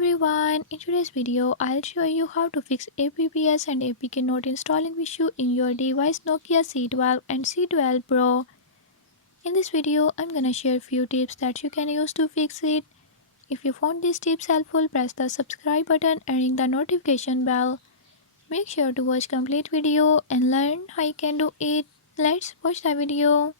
everyone, in today's video I'll show you how to fix APPS and APK not installing issue in your device Nokia C12 and C12 Pro. In this video I'm gonna share few tips that you can use to fix it. If you found these tips helpful, press the subscribe button and ring the notification bell. Make sure to watch complete video and learn how you can do it. Let's watch the video.